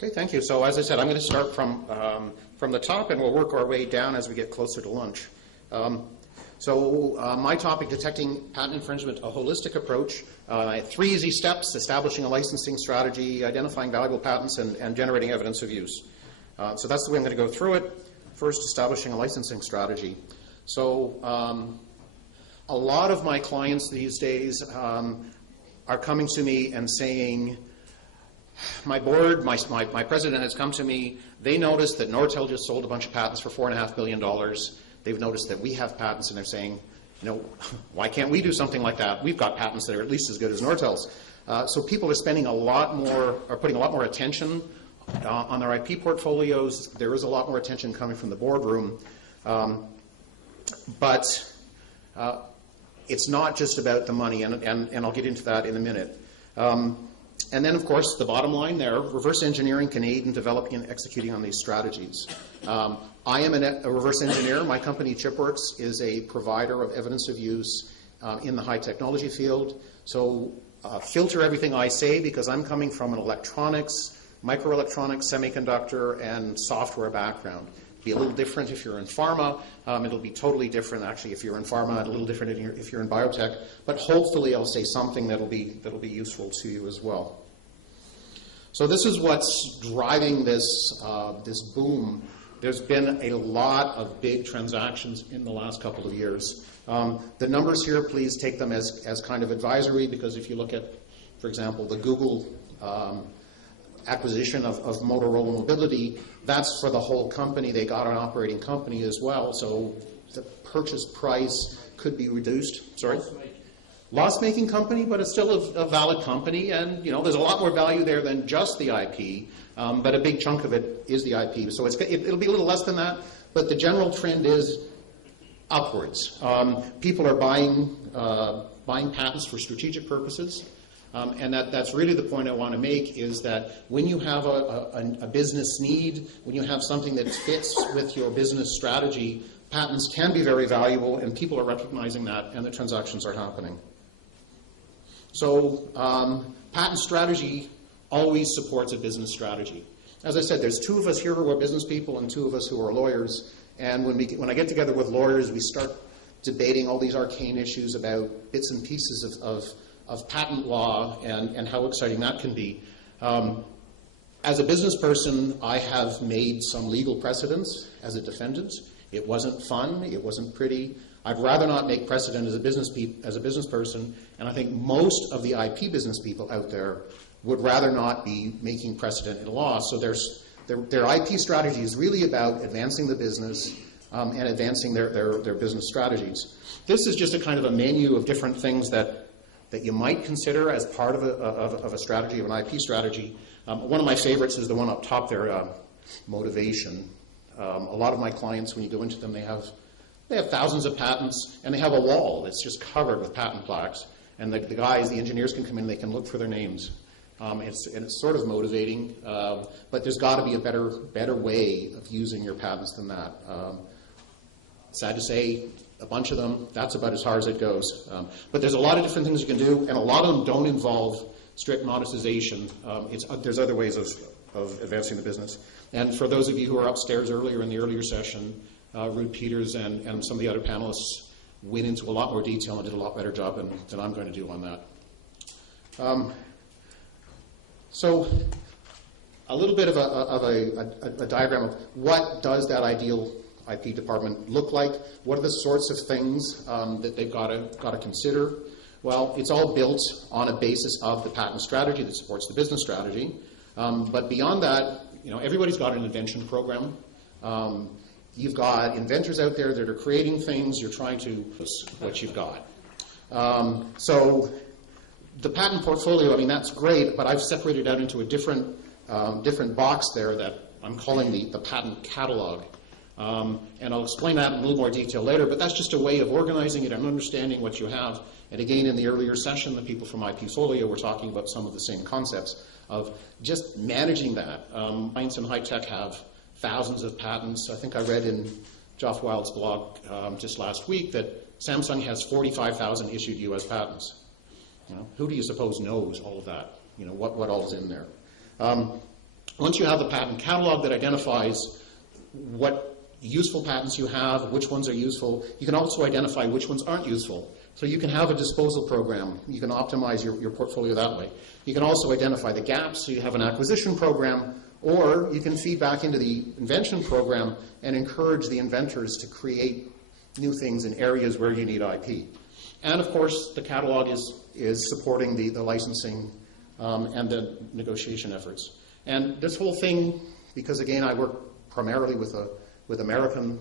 Okay, thank you. So as I said, I'm going to start from the top, and we'll work our way down as we get closer to lunch. My topic, detecting patent infringement, a holistic approach. 3 easy steps: establishing a licensing strategy, identifying valuable patents, and generating evidence of use. So that's the way I'm going to go through it. First, establishing a licensing strategy. So a lot of my clients these days are coming to me and saying, my board, my president has come to me. They noticed that Nortel just sold a bunch of patents for $4.5 billion. They've noticed that we have patents, and they're saying, why can't we do something like that? We've got patents that are at least as good as Nortel's. So people are spending putting a lot more attention on their IP portfolios. There is a lot more attention coming from the boardroom. But it's not just about the money, and I'll get into that in a minute. And then, of course, the bottom line there, reverse engineering can aid in developing and executing on these strategies. I am a reverse engineer. My company, Chipworks, is a provider of evidence of use in the high technology field. So filter everything I say, because I'm coming from an electronics, microelectronics, semiconductor, and software background. Be a little different if you're in pharma. It'll be totally different, actually, if you're in pharma, and a little different if you're in biotech. But hopefully I'll say something that'll be useful to you as well. So this is what's driving this boom. There's been a lot of big transactions in the last couple of years. The numbers here, please take them as kind of advisory, because if you look at, for example, the Google acquisition of Motorola Mobility, that's for the whole company. They got an operating company as well, so the purchase price could be reduced. Sorry? Loss-making company, but it's still a valid company, and there's a lot more value there than just the IP, but a big chunk of it is the IP. So it'll be a little less than that, but the general trend is upwards. People are buying patents for strategic purposes. And that's really the point I want to make, is that when you have a business need, when you have something that fits with your business strategy, patents can be very valuable, and people are recognizing that, and the transactions are happening. So patent strategy always supports a business strategy. As I said, there's 2 of us here who are business people and 2 of us who are lawyers. And when I get together with lawyers, we start debating all these arcane issues about bits and pieces of patent law and how exciting that can be. As a business person, I have made some legal precedents as a defendant. It wasn't fun. It wasn't pretty. I'd rather not make precedent as a business person, and I think most of the IP business people out there would rather not be making precedent in law. So their IP strategy is really about advancing the business and advancing their business strategies. This is just a kind of a menu of different things that you might consider as part of a strategy, of an IP strategy. One of my favorites is the one up top there, motivation. A lot of my clients, when you go into them, they have thousands of patents, and they have a wall that's just covered with patent plaques. And the guys, the engineers, can come in and they can look for their names. It's sort of motivating, but there's got to be a better way of using your patents than that. Sad to say, a bunch of them, that's about as hard as it goes. But there's a lot of different things you can do, and a lot of them don't involve strict monetization. There's other ways of advancing the business. And for those of you who were upstairs earlier in the earlier session, Ruud Peters and some of the other panelists went into a lot more detail and did a lot better job than I'm going to do on that. So a little bit of a diagram of what does that ideal IP department look like? What are the sorts of things that they've got to consider? Well, it's all built on a basis of the patent strategy that supports the business strategy. But beyond that, everybody's got an invention program. You've got inventors out there that are creating things. You're trying to what you've got. So the patent portfolio, that's great, but I've separated out into a different box there that I'm calling the patent catalog. And I'll explain that in a little more detail later, but that's just a way of organizing it and understanding what you have. And again, in the earlier session, the people from IPfolio were talking about some of the same concepts of just managing that. Science and high tech have thousands of patents. I think I read in Geoff Wild's blog just last week that Samsung has 45,000 issued U.S. patents. Who do you suppose knows all of that? What all is in there? Once you have the patent catalog that identifies what useful patents you have, which ones are useful, you can also identify which ones aren't useful. So you can have a disposal program. You can optimize your portfolio that way. You can also identify the gaps, so you have an acquisition program, or you can feed back into the invention program and encourage the inventors to create new things in areas where you need IP. And of course, the catalog is supporting the licensing and the negotiation efforts. And this whole thing, because again, I work primarily with American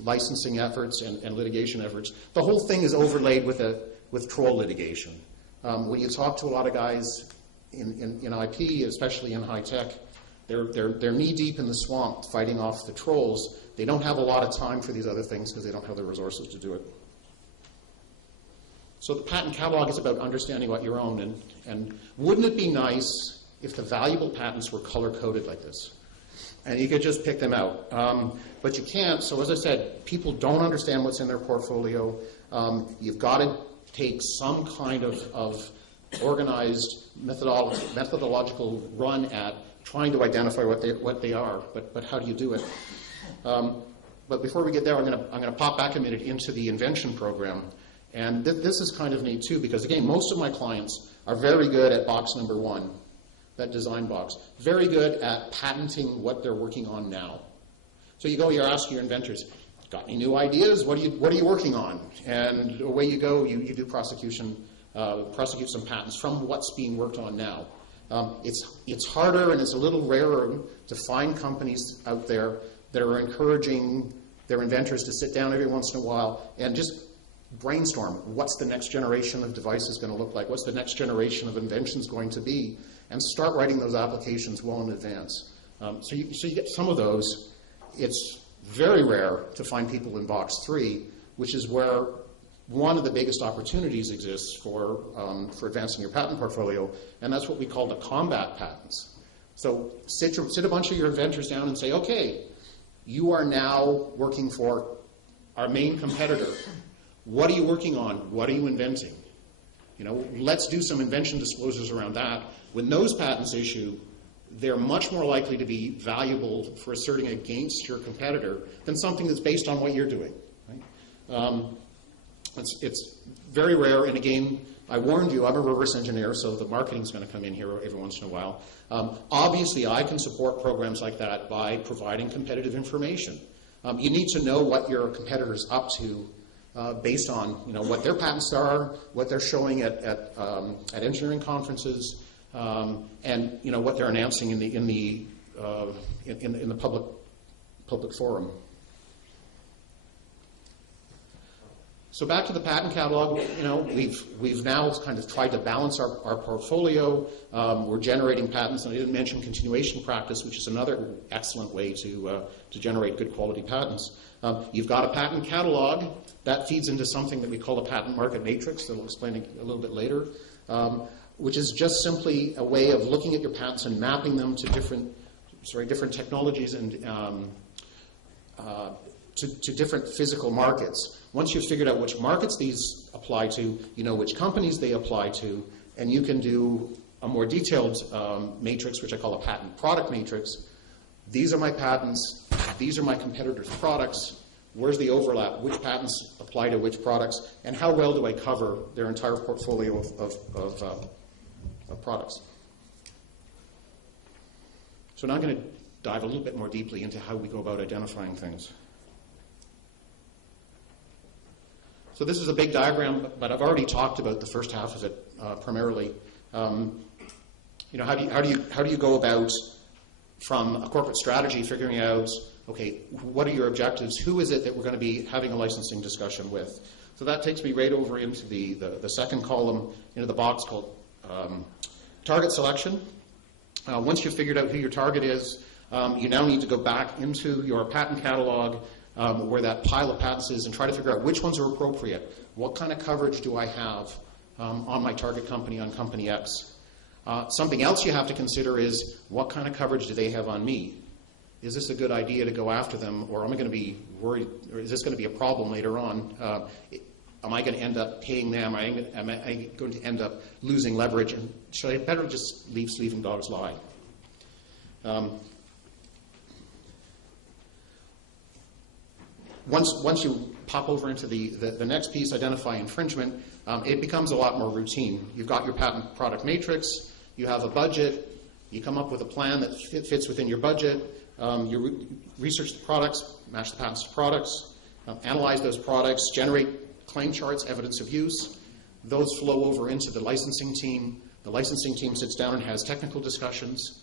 licensing efforts and litigation efforts, the whole thing is overlaid with troll litigation. When you talk to a lot of guys in IP, especially in high tech, they're knee-deep in the swamp fighting off the trolls. They don't have a lot of time for these other things because they don't have the resources to do it. So the patent catalog is about understanding what you own, and wouldn't it be nice if the valuable patents were color-coded like this? And you could just pick them out. But you can't, so as I said, people don't understand what's in their portfolio. You've got to take some kind of organized methodological run at trying to identify what they are, but how do you do it? But before we get there, I'm going to pop back a minute into the invention program. And this is kind of neat too, because again, most of my clients are very good at box number 1, that design box. Very good at patenting what they're working on now. So you ask your inventors, got any new ideas? What are you working on? And away you go, you do prosecute some patents from what's being worked on now. It's harder and it's a little rarer to find companies out there that are encouraging their inventors to sit down every once in a while and just brainstorm. What's the next generation of devices going to look like? What's the next generation of inventions going to be? And start writing those applications well in advance. So you get some of those. It's very rare to find people in box 3, which is where one of the biggest opportunities exists for advancing your patent portfolio, and that's what we call the combat patents. So sit a bunch of your inventors down and say, okay, you are now working for our main competitor. What are you working on? What are you inventing? Let's do some invention disclosures around that. When those patents issue, they're much more likely to be valuable for asserting against your competitor than something that's based on what you're doing. Right? It's very rare, and again, I warned you, I'm a reverse engineer, so the marketing's going to come in here every once in a while. Obviously, I can support programs like that by providing competitive information. You need to know what your competitor's up to based on what their patents are, what they're showing at engineering conferences, and what they're announcing in the public forum. So back to the patent catalog, we've now kind of tried to balance our portfolio. We're generating patents, and I didn't mention continuation practice, which is another excellent way to generate good quality patents. You've got a patent catalog that feeds into something that we call a patent market matrix that I'll explain a little bit later, which is just simply a way of looking at your patents and mapping them to different technologies and to different physical markets. Once you've figured out which markets these apply to, you know which companies they apply to, and you can do a more detailed matrix, which I call a patent product matrix. These are my patents. These are my competitors' products. Where's the overlap? Which patents apply to which products? And how well do I cover their entire portfolio of products? So now I'm going to dive a little bit more deeply into how we go about identifying things. So this is a big diagram, but I've already talked about the first half of it primarily. How do you go about from a corporate strategy figuring out, okay, what are your objectives? Who is it that we're going to be having a licensing discussion with? So that takes me right over into the second column, into the box called target selection. Once you've figured out who your target is, you now need to go back into your patent catalog where that pile of patents is and try to figure out which ones are appropriate. What kind of coverage do I have on my target company, on company X? Something else you have to consider is what kind of coverage do they have on me? Is this a good idea to go after them, or am I going to be worried, or is this going to be a problem later on? Am I going to end up paying them? Am I going to end up losing leverage? And should I better just leave sleeping dogs lie? Once you pop over into the next piece, identify infringement, it becomes a lot more routine. You've got your patent product matrix, you have a budget, you come up with a plan that fits within your budget, you research the products, match the patents to products, analyze those products, generate claim charts, evidence of use. Those flow over into the licensing team. The licensing team sits down and has technical discussions.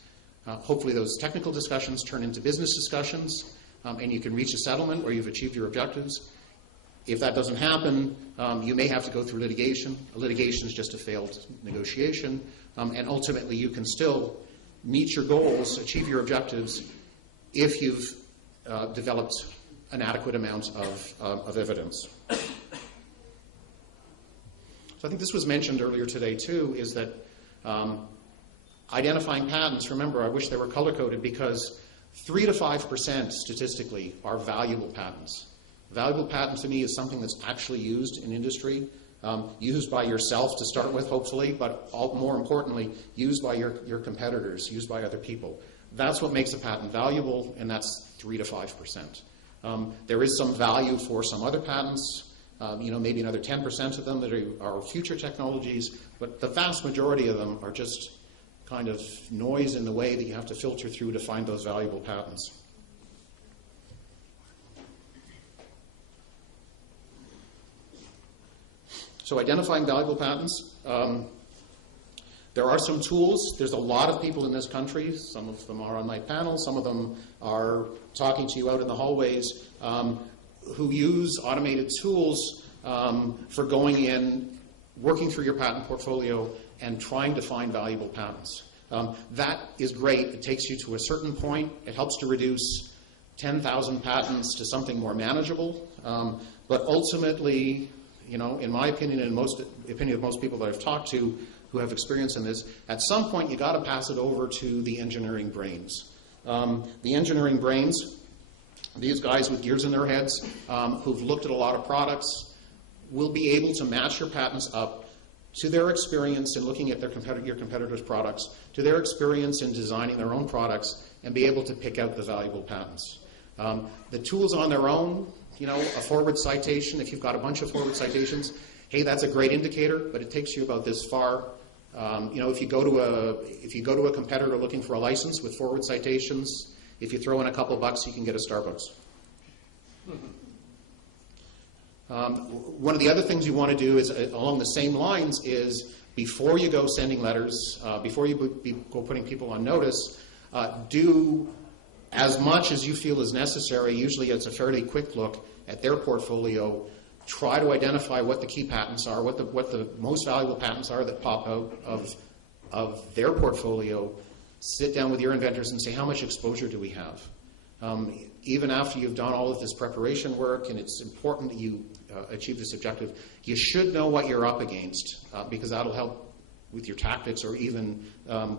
Hopefully those technical discussions turn into business discussions, and you can reach a settlement where you've achieved your objectives. If that doesn't happen, you may have to go through litigation. A litigation is just a failed negotiation, and ultimately you can still meet your goals, achieve your objectives, if you've developed an adequate amount of evidence. So I think this was mentioned earlier today too, is that identifying patents, remember, I wish they were color-coded, because 3 to 5% statistically are valuable patents. Valuable patent to me is something that's actually used in industry, used by yourself to start with, hopefully, but more importantly, used by your competitors, used by other people. That's what makes a patent valuable, and that's 3 to 5%. There is some value for some other patents, maybe another 10% of them that are future technologies, but the vast majority of them are just kind of noise in the way that you have to filter through to find those valuable patents. So identifying valuable patents. There are some tools. There's a lot of people in this country. Some of them are on my panel. Some of them are talking to you out in the hallways who use automated tools for going in, working through your patent portfolio, and trying to find valuable patents. That is great. It takes you to a certain point. It helps to reduce 10,000 patents to something more manageable. But ultimately, in my opinion and opinion of most people that I've talked to who have experience in this, at some point you got to pass it over to the engineering brains. The engineering brains, these guys with gears in their heads who've looked at a lot of products, will be able to match your patents up to their experience in looking at your competitors' products, to their experience in designing their own products, and be able to pick out the valuable patents. The tools on their own, a forward citation, if you've got a bunch of forward citations, hey, that's a great indicator, but it takes you about this far. If you go to a competitor looking for a license with forward citations, if you throw in a couple bucks, you can get a Starbucks. One of the other things you want to do is along the same lines is before you go sending letters, before you go putting people on notice, do as much as you feel is necessary. Usually it's a fairly quick look at their portfolio. Try to identify what the key patents are, what the most valuable patents are that pop out of their portfolio. Sit down with your inventors and say, how much exposure do we have? Even after you've done all of this preparation work, and it's important that you achieve this objective, you should know what you're up against, because that'll help with your tactics, or even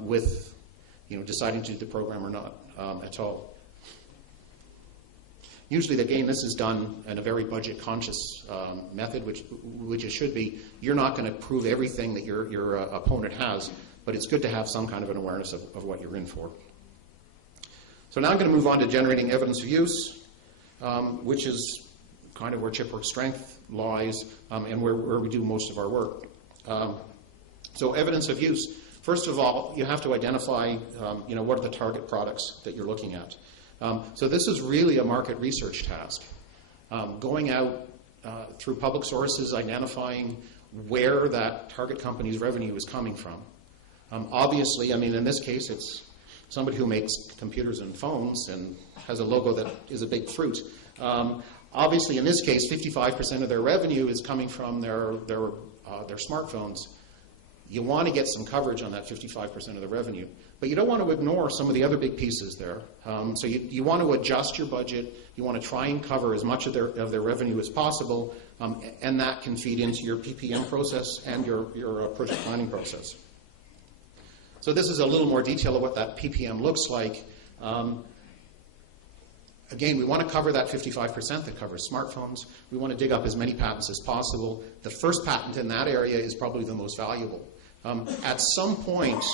with deciding to do the program or not at all. Usually, again, this is done in a very budget-conscious method, which it should be. You're not going to prove everything that your opponent has, but it's good to have some kind of an awareness of what you're in for. So now I'm going to move on to generating evidence of use, which is kind of where Chipworks' strength lies, and where we do most of our work. So evidence of use. First of all, you have to identify, what are the target products that you're looking at. So this is really a market research task. Going out through public sources, identifying where that target company's revenue is coming from. Obviously, in this case, it's somebody who makes computers and phones and has a logo that is a big fruit. Obviously, in this case, 55% of their revenue is coming from their smartphones. You want to get some coverage on that 55% of the revenue, but you don't want to ignore some of the other big pieces there. So you want to adjust your budget. You want to try and cover as much of their revenue as possible, and that can feed into your PPM process and your project planning process. So this is a little more detail of what that PPM looks like. Again, we want to cover that 55% that covers smartphones. We want to dig up as many patents as possible. The first patent in that area is probably the most valuable. At some point,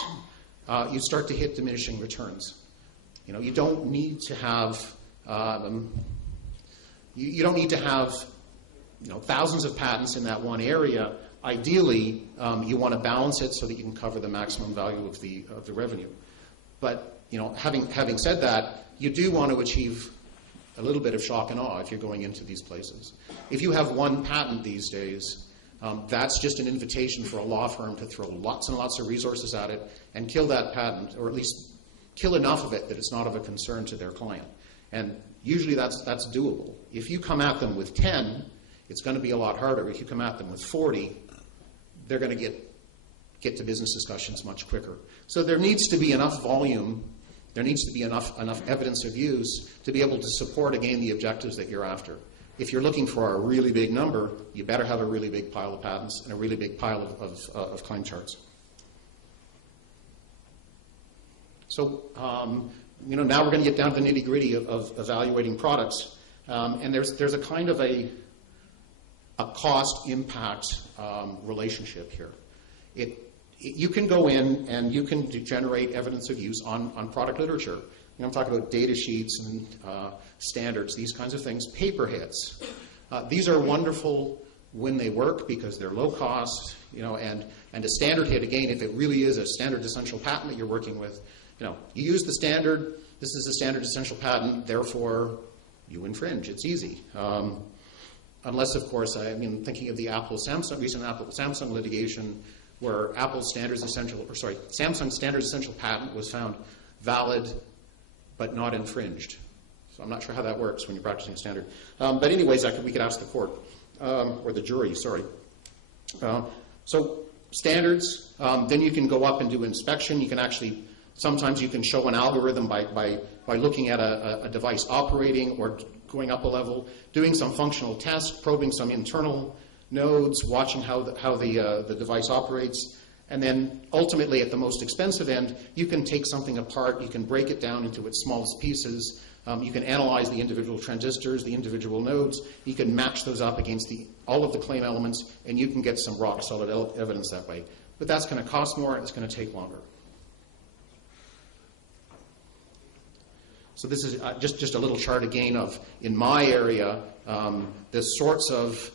you start to hit diminishing returns. You don't need to have you don't need to have thousands of patents in that one area. Ideally, you want to balance it so that you can cover the maximum value of the revenue. But having said that, you do want to achieve a little bit of shock and awe if you're going into these places. If you have one patent these days, that's just an invitation for a law firm to throw lots and lots of resources at it and kill that patent, or at least kill enough of it that it's not of a concern to their client. And usually that's doable. If you come at them with 10, it's going to be a lot harder. If you come at them with 40, they're going to get to business discussions much quicker. So there needs to be enough volume, there needs to be enough evidence of use to be able to support, again, the objectives that you're after. If you're looking for a really big number, you better have a really big pile of patents and a really big pile of claim charts. So, now we're going to get down to the nitty-gritty of evaluating products. And there's a kind of a cost-impact relationship here. You can go in and you can generate evidence of use on product literature. I'm talking about data sheets and standards, these kinds of things. Paper hits. These are wonderful when they work because they're low cost, and a standard hit, again, if it really is a standard essential patent that you're working with, you use the standard, this is a standard essential patent, therefore you infringe. It's easy. Unless, of course, thinking of the recent Apple-Samsung litigation where Samsung's standard essential patent was found valid but not infringed. So I'm not sure how that works when you're practicing standard. But anyways, we could ask the court, or the jury, sorry. So standards, then you can go up and do inspection. You can actually, sometimes you can show an algorithm by looking at a device operating or going up a level, doing some functional test, probing some internal nodes, watching how the device operates. And then ultimately, at the most expensive end, you can take something apart, you can break it down into its smallest pieces, you can analyze the individual transistors, the individual nodes, you can match those up against all of the claim elements, and you can get some rock-solid evidence that way. But that's going to cost more, and it's going to take longer. So this is just a little chart again of, in my area, the sorts of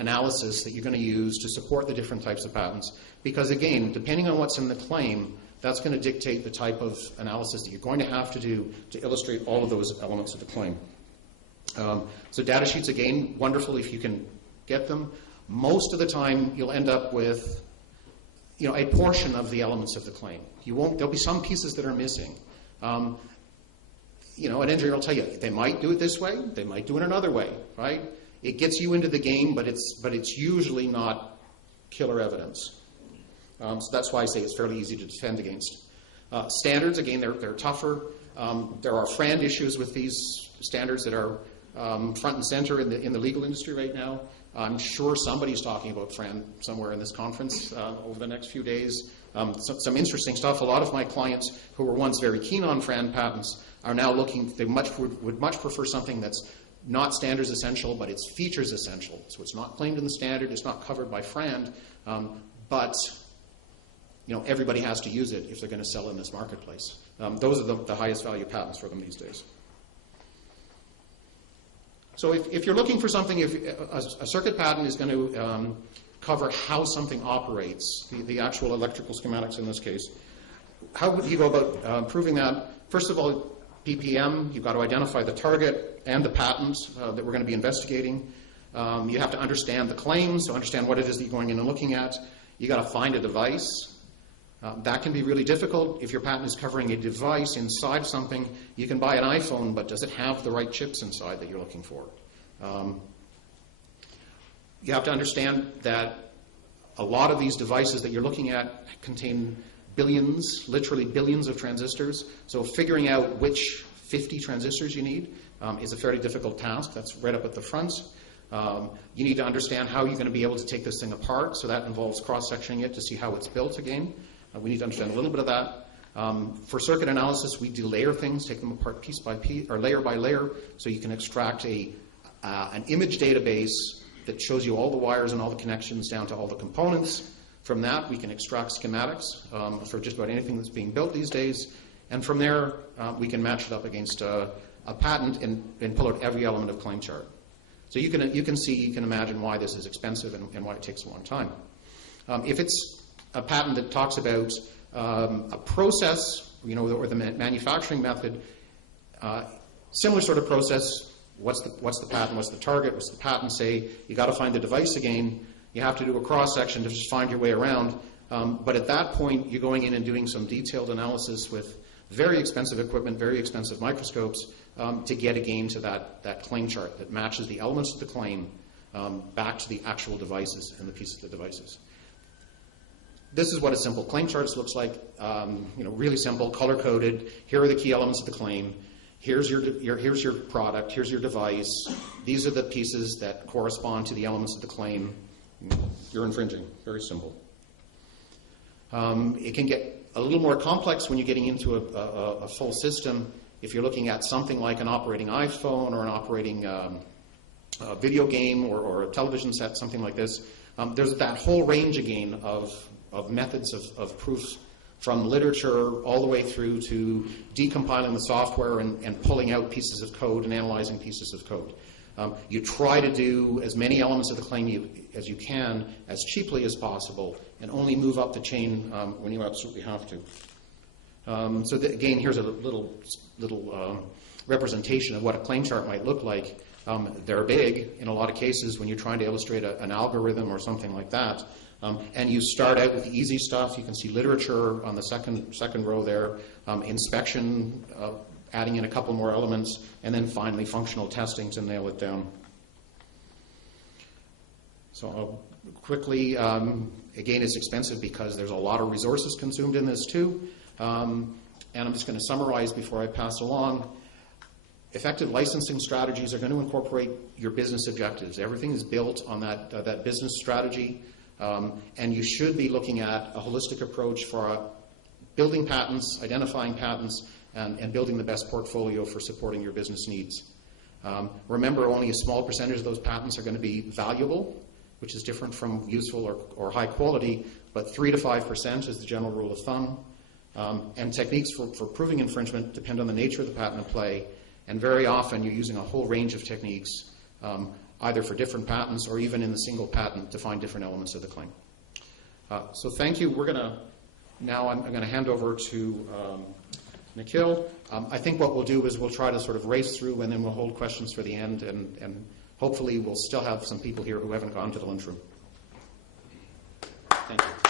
analysis that you're going to use to support the different types of patents. Because again, depending on what's in the claim, that's going to dictate the type of analysis that you're going to have to do to illustrate all of those elements of the claim. So data sheets, again, wonderful if you can get them. Most of the time, you'll end up with a portion of the elements of the claim. There'll be some pieces that are missing. An engineer will tell you, they might do it this way, they might do it another way, right? It gets you into the game, but it's usually not killer evidence. So that's why I say it's fairly easy to defend against. Standards, again, they're tougher. There are FRAND issues with these standards that are front and center in the legal industry right now. I'm sure somebody's talking about FRAND somewhere in this conference over the next few days. Some interesting stuff. A lot of my clients who were once very keen on FRAND patents are now looking, they would much prefer something that's not standards essential, but it's features essential. So it's not claimed in the standard, it's not covered by FRAND, but everybody has to use it if they're going to sell in this marketplace. Those are the highest value patents for them these days. So if you're looking for something, if a circuit patent is going to cover how something operates, the actual electrical schematics in this case, how would you go about proving that? First of all, PPM, you've got to identify the target and the patent that we're going to be investigating. You have to understand the claims, so understand what it is that you're going in and looking at. You've got to find a device. That can be really difficult. If your patent is covering a device inside something, you can buy an iPhone, but does it have the right chips inside that you're looking for? You have to understand that a lot of these devices that you're looking at contain billions, literally billions of transistors. So figuring out which 50 transistors you need is a fairly difficult task. That's right up at the front. You need to understand how you're going to be able to take this thing apart. So that involves cross-sectioning it to see how it's built again. We need to understand a little bit of that. For circuit analysis, we delayer things, take them apart piece by piece, or layer by layer, so you can extract an image database that shows you all the wires and all the connections down to all the components. From that, we can extract schematics for just about anything that's being built these days. And from there, we can match it up against a patent and pull out every element of claim chart. So you can imagine why this is expensive and why it takes a long time. If it's a patent that talks about a process, or the manufacturing method, similar sort of process. What's the patent? What's the target? What's the patent say? You got to find the device again. You have to do a cross section to just find your way around. But at that point, you're going in and doing some detailed analysis with very expensive equipment, very expensive microscopes to get again to that claim chart that matches the elements of the claim back to the actual devices and the pieces of the devices. This is what a simple claim chart looks like. Really simple, color coded. Here are the key elements of the claim. Here's your product. Here's your device. These are the pieces that correspond to the elements of the claim. You're infringing. Very simple. It can get a little more complex when you're getting into a full system. If you're looking at something like an operating iPhone or an operating video game or a television set, something like this, there's that whole range again of methods of proof, from literature all the way through to decompiling the software and pulling out pieces of code and analyzing pieces of code. You try to do as many elements of the claim as you can, as cheaply as possible, and only move up the chain when you absolutely have to. Again, here's a little representation of what a claim chart might look like. They're big in a lot of cases when you're trying to illustrate an algorithm or something like that. And you start out with the easy stuff. You can see literature on the second row there, inspection, adding in a couple more elements, and then finally functional testing to nail it down. So I'll quickly, again, it's expensive because there's a lot of resources consumed in this too. And I'm just going to summarize before I pass along. Effective licensing strategies are going to incorporate your business objectives. Everything is built on that business strategy. And you should be looking at a holistic approach for building patents, identifying patents, and building the best portfolio for supporting your business needs. Remember, only a small percentage of those patents are going to be valuable, which is different from useful or high quality, but 3 to 5% is the general rule of thumb. And techniques for proving infringement depend on the nature of the patent in play, and very often you're using a whole range of techniques, either for different patents or even in the single patent to find different elements of the claim. So thank you. I'm going to hand over to Nikhil. I think what we'll do is we'll try to sort of race through, and then we'll hold questions for the end, and hopefully we'll still have some people here who haven't gone to the lunchroom. Thank you.